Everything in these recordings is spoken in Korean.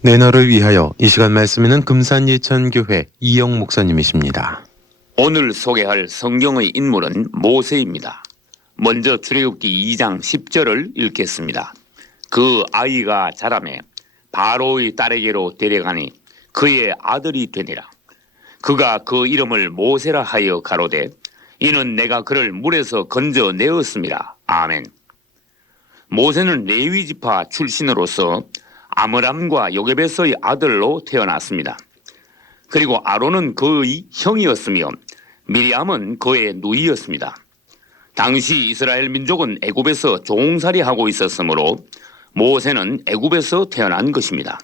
내 너를 위하여 이 시간 말씀에는 금산예천교회 이영 목사님이십니다. 오늘 소개할 성경의 인물은 모세입니다. 먼저 출애굽기 2장 10절을 읽겠습니다. 그 아이가 자라매 바로의 딸에게로 데려가니 그의 아들이 되니라. 그가 그 이름을 모세라 하여 가로되 이는 내가 그를 물에서 건져내었음이라. 아멘. 모세는 레위 지파 출신으로서 아므람과 요게벳의 아들로 태어났습니다. 그리고 아론은 그의 형이었으며 미리암은 그의 누이였습니다. 당시 이스라엘 민족은 애굽에서 종살이하고 있었으므로 모세는 애굽에서 태어난 것입니다.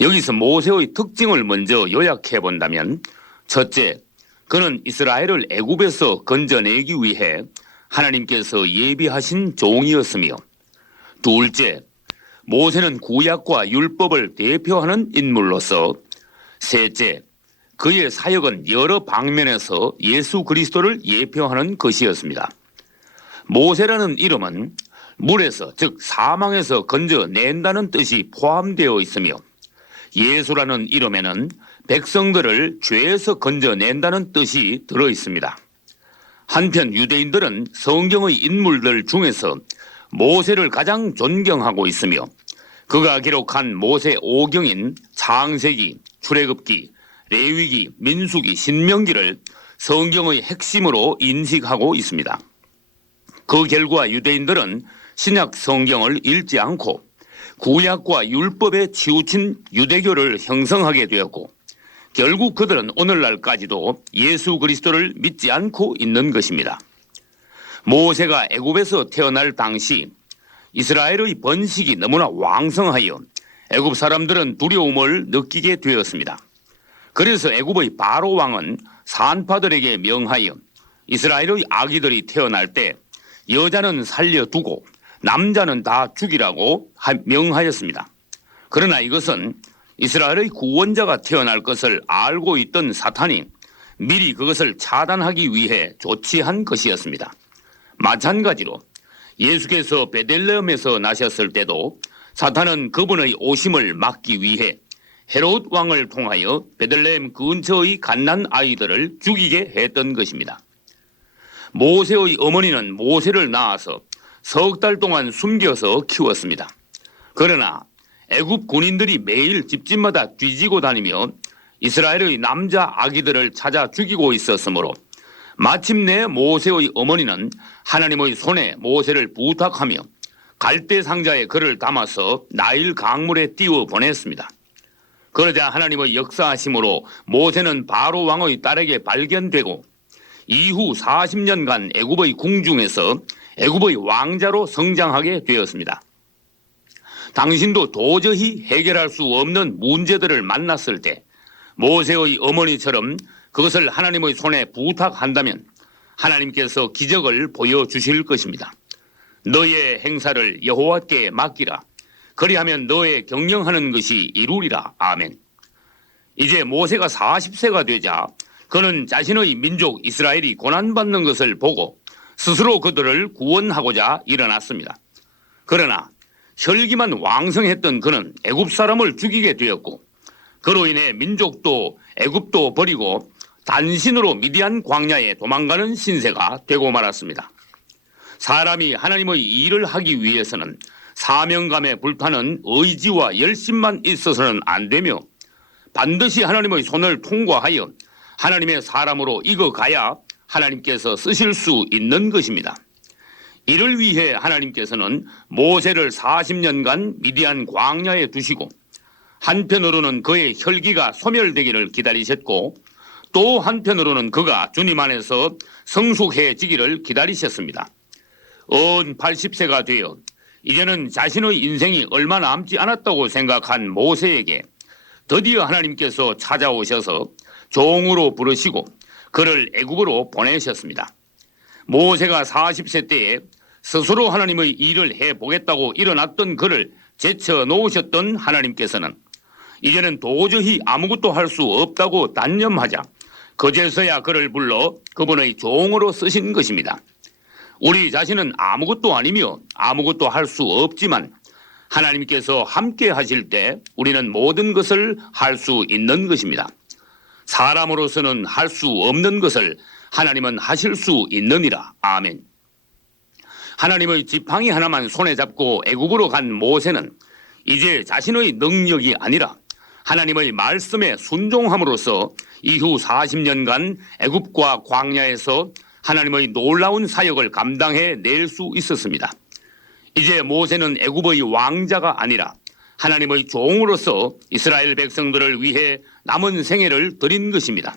여기서 모세의 특징을 먼저 요약해 본다면, 첫째, 그는 이스라엘을 애굽에서 건져내기 위해 하나님께서 예비하신 종이었으며, 둘째, 모세는 구약과 율법을 대표하는 인물로서, 셋째, 그의 사역은 여러 방면에서 예수 그리스도를 예표하는 것이었습니다. 모세라는 이름은 물에서, 즉 사망에서 건져낸다는 뜻이 포함되어 있으며, 예수라는 이름에는 백성들을 죄에서 건져낸다는 뜻이 들어 있습니다. 한편 유대인들은 성경의 인물들 중에서 모세를 가장 존경하고 있으며, 그가 기록한 모세 5경인 창세기, 출애굽기, 레위기, 민수기, 신명기를 성경의 핵심으로 인식하고 있습니다. 그 결과 유대인들은 신약 성경을 읽지 않고 구약과 율법에 치우친 유대교를 형성하게 되었고, 결국 그들은 오늘날까지도 예수 그리스도를 믿지 않고 있는 것입니다. 모세가 애굽에서 태어날 당시 이스라엘의 번식이 너무나 왕성하여 애굽 사람들은 두려움을 느끼게 되었습니다. 그래서 애굽의 바로 왕은 산파들에게 명하여 이스라엘의 아기들이 태어날 때 여자는 살려두고 남자는 다 죽이라고 명하였습니다. 그러나 이것은 이스라엘의 구원자가 태어날 것을 알고 있던 사탄이 미리 그것을 차단하기 위해 조치한 것이었습니다. 마찬가지로 예수께서 베들레헴에서 나셨을 때도 사탄은 그분의 오심을 막기 위해 헤롯 왕을 통하여 베들레헴 근처의 갓난 아이들을 죽이게 했던 것입니다. 모세의 어머니는 모세를 낳아서 석 달 동안 숨겨서 키웠습니다. 그러나 애굽 군인들이 매일 집집마다 뒤지고 다니며 이스라엘의 남자 아기들을 찾아 죽이고 있었으므로 마침내 모세의 어머니는 하나님의 손에 모세를 부탁하며 갈대 상자에 그를 담아서 나일 강물에 띄워 보냈습니다. 그러자 하나님의 역사하심으로 모세는 바로 왕의 딸에게 발견되고 이후 40년간 애굽의 궁중에서 애굽의 왕자로 성장하게 되었습니다. 당신도 도저히 해결할 수 없는 문제들을 만났을 때 모세의 어머니처럼 그것을 하나님의 손에 부탁한다면 하나님께서 기적을 보여주실 것입니다. 너의 행사를 여호와께 맡기라. 그리하면 너의 경영하는 것이 이루리라. 아멘. 이제 모세가 40세가 되자 그는 자신의 민족 이스라엘이 고난받는 것을 보고 스스로 그들을 구원하고자 일어났습니다. 그러나 혈기만 왕성했던 그는 애굽 사람을 죽이게 되었고, 그로 인해 민족도 애굽도 버리고 단신으로 미디안 광야에 도망가는 신세가 되고 말았습니다. 사람이 하나님의 일을 하기 위해서는 사명감에 불타는 의지와 열심만 있어서는 안 되며 반드시 하나님의 손을 통과하여 하나님의 사람으로 익어가야 하나님께서 쓰실 수 있는 것입니다. 이를 위해 하나님께서는 모세를 40년간 미디안 광야에 두시고 한편으로는 그의 혈기가 소멸되기를 기다리셨고 또 한편으로는 그가 주님 안에서 성숙해지기를 기다리셨습니다. 80세가 되어 이제는 자신의 인생이 얼마 남지 않았다고 생각한 모세에게 드디어 하나님께서 찾아오셔서 종으로 부르시고 그를 애굽으로 보내셨습니다. 모세가 40세 때에 스스로 하나님의 일을 해보겠다고 일어났던 그를 제쳐 놓으셨던 하나님께서는 이제는 도저히 아무것도 할 수 없다고 단념하자 그제서야 그를 불러 그분의 종으로 쓰신 것입니다. 우리 자신은 아무것도 아니며 아무것도 할 수 없지만 하나님께서 함께 하실 때 우리는 모든 것을 할 수 있는 것입니다. 사람으로서는 할 수 없는 것을 하나님은 하실 수 있느니라. 아멘. 하나님의 지팡이 하나만 손에 잡고 애굽으로 간 모세는 이제 자신의 능력이 아니라 하나님의 말씀에 순종함으로써 이후 40년간 애굽과 광야에서 하나님의 놀라운 사역을 감당해 낼 수 있었습니다. 이제 모세는 애굽의 왕자가 아니라 하나님의 종으로서 이스라엘 백성들을 위해 남은 생애를 드린 것입니다.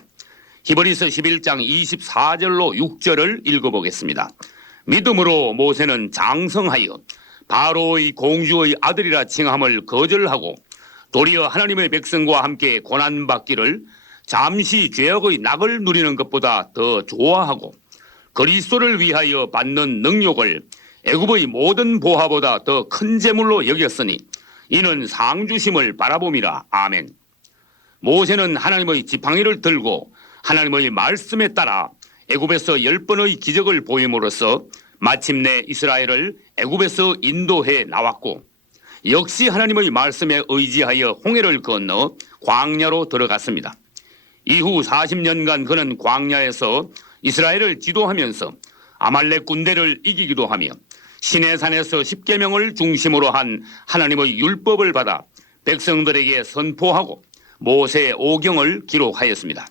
히브리서 11장 24절로 6절을 읽어보겠습니다. 믿음으로 모세는 장성하여 바로의 공주의 아들이라 칭함을 거절하고 도리어 하나님의 백성과 함께 고난받기를 잠시 죄악의 낙을 누리는 것보다 더 좋아하고 그리스도를 위하여 받는 능욕을 애굽의 모든 보화보다 더 큰 재물로 여겼으니 이는 상주심을 바라봄이라. 아멘. 모세는 하나님의 지팡이를 들고 하나님의 말씀에 따라 애굽에서 10번의 기적을 보임으로써 마침내 이스라엘을 애굽에서 인도해 나왔고 역시 하나님의 말씀에 의지하여 홍해를 건너 광야로 들어갔습니다. 이후 40년간 그는 광야에서 이스라엘을 지도하면서 아말렉 군대를 이기기도 하며 시내산에서 십계명을 중심으로 한 하나님의 율법을 받아 백성들에게 선포하고 모세 오경을 기록하였습니다.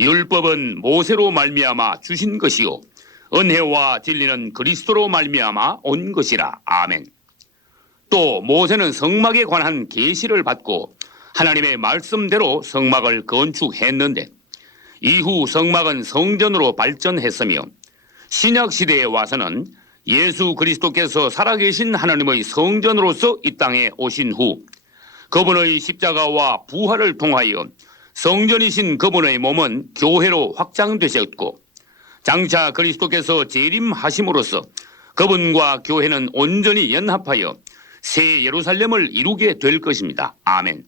율법은 모세로 말미암아 주신 것이요 은혜와 진리는 그리스도로 말미암아 온 것이라. 아멘. 또 모세는 성막에 관한 계시를 받고 하나님의 말씀대로 성막을 건축했는데 이후 성막은 성전으로 발전했으며 신약 시대에 와서는 예수 그리스도께서 살아계신 하나님의 성전으로서 이 땅에 오신 후 그분의 십자가와 부활을 통하여 성전이신 그분의 몸은 교회로 확장되셨고 장차 그리스도께서 재림하심으로써 그분과 교회는 온전히 연합하여 새 예루살렘을 이루게 될 것입니다. 아멘.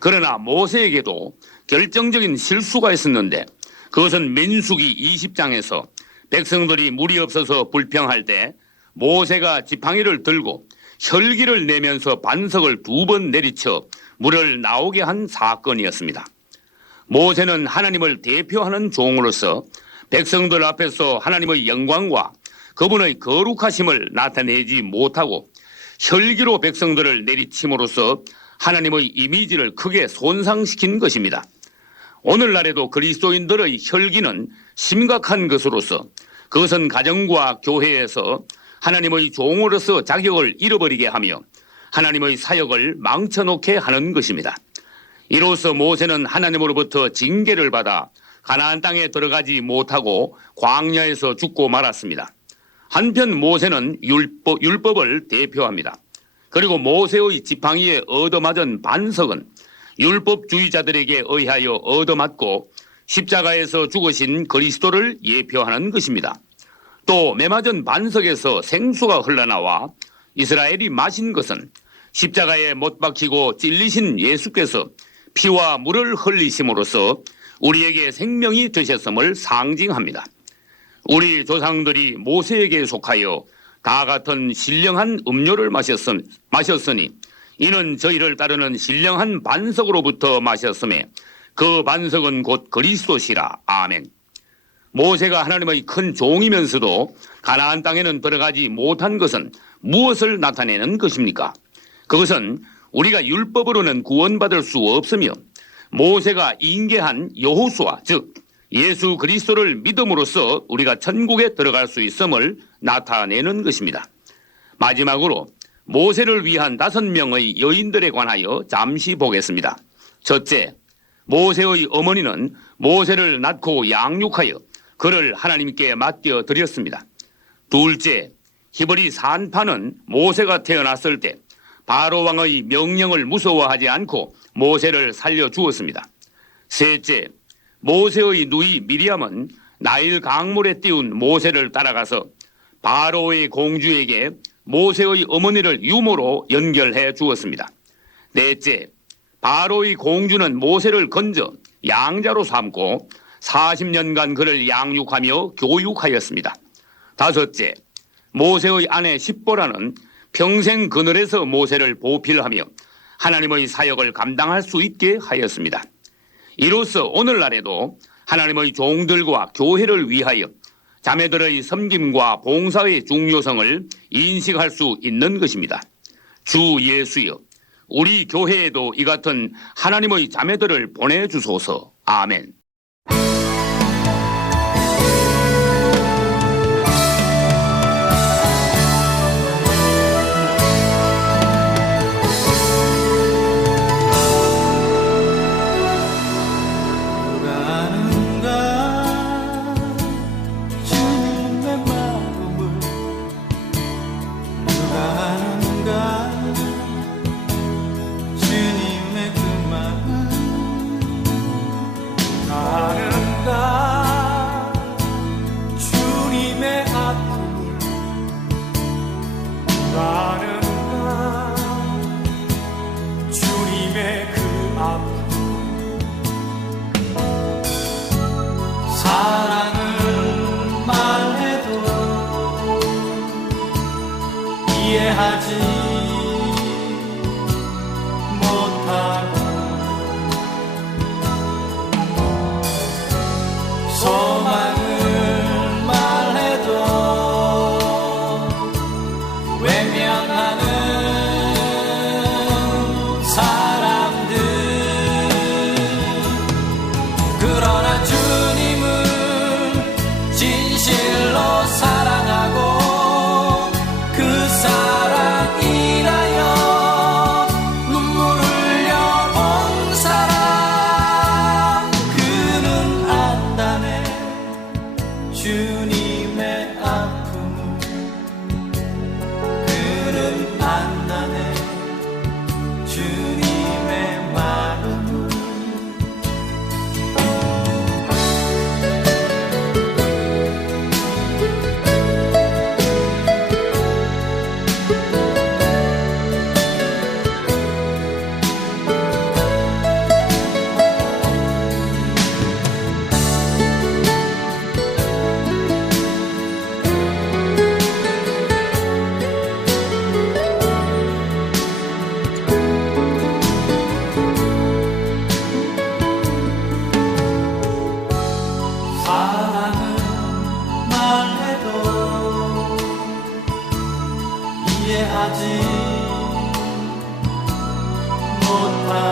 그러나 모세에게도 결정적인 실수가 있었는데 그것은 민수기 20장에서 백성들이 물이 없어서 불평할 때 모세가 지팡이를 들고 혈기를 내면서 반석을 2번 내리쳐 물을 나오게 한 사건이었습니다. 모세는 하나님을 대표하는 종으로서 백성들 앞에서 하나님의 영광과 그분의 거룩하심을 나타내지 못하고 혈기로 백성들을 내리침으로써 하나님의 이미지를 크게 손상시킨 것입니다. 오늘날에도 그리스도인들의 혈기는 심각한 것으로서 그것은 가정과 교회에서 하나님의 종으로서 자격을 잃어버리게 하며 하나님의 사역을 망쳐놓게 하는 것입니다. 이로써 모세는 하나님으로부터 징계를 받아 가나안 땅에 들어가지 못하고 광야에서 죽고 말았습니다. 한편 모세는 율법을 대표합니다. 그리고 모세의 지팡이에 얻어맞은 반석은 율법주의자들에게 의하여 얻어맞고 십자가에서 죽으신 그리스도를 예표하는 것입니다. 또 매맞은 반석에서 생수가 흘러나와 이스라엘이 마신 것은 십자가에 못 박히고 찔리신 예수께서 피와 물을 흘리심으로써 우리에게 생명이 되셨음을 상징합니다. 우리 조상들이 모세에게 속하여 다 같은 신령한 음료를 마셨으니 이는 저희를 따르는 신령한 반석으로부터 마셨음에 그 반석은 곧 그리스도시라. 아멘. 모세가 하나님의 큰 종이면서도 가나안 땅에는 들어가지 못한 것은 무엇을 나타내는 것입니까? 그것은 우리가 율법으로는 구원받을 수 없으며 모세가 인계한 여호수아 즉 예수 그리스도를 믿음으로써 우리가 천국에 들어갈 수 있음을 나타내는 것입니다. 마지막으로 모세를 위한 5명의 여인들에 관하여 잠시 보겠습니다. 첫째, 모세의 어머니는 모세를 낳고 양육하여 그를 하나님께 맡겨 드렸습니다. 둘째, 히브리 산파는 모세가 태어났을 때 바로 왕의 명령을 무서워하지 않고 모세를 살려주었습니다. 셋째, 모세의 누이 미리암은 나일 강물에 띄운 모세를 따라가서 바로의 공주에게 모세의 어머니를 유모로 연결해 주었습니다. 넷째, 바로의 공주는 모세를 건져 양자로 삼고 40년간 그를 양육하며 교육하였습니다. 다섯째, 모세의 아내 십보라는 평생 그늘에서 모세를 보필하며 하나님의 사역을 감당할 수 있게 하였습니다. 이로써 오늘날에도 하나님의 종들과 교회를 위하여 자매들의 섬김과 봉사의 중요성을 인식할 수 있는 것입니다. 주 예수여, 우리 교회에도 이 같은 하나님의 자매들을 보내주소서. 아멘. 사랑을 말해도 이해하지 못하고 소망을 말해도 외면하는 사람들. 그러나 주님은 진실로 사랑하고 그 사랑 인하여 눈물 흘려 온 사람. 그는 안다네 주님의 아픔을. 그는 안다네 주님의 마음을. 사랑은 말해도 이해하지 못하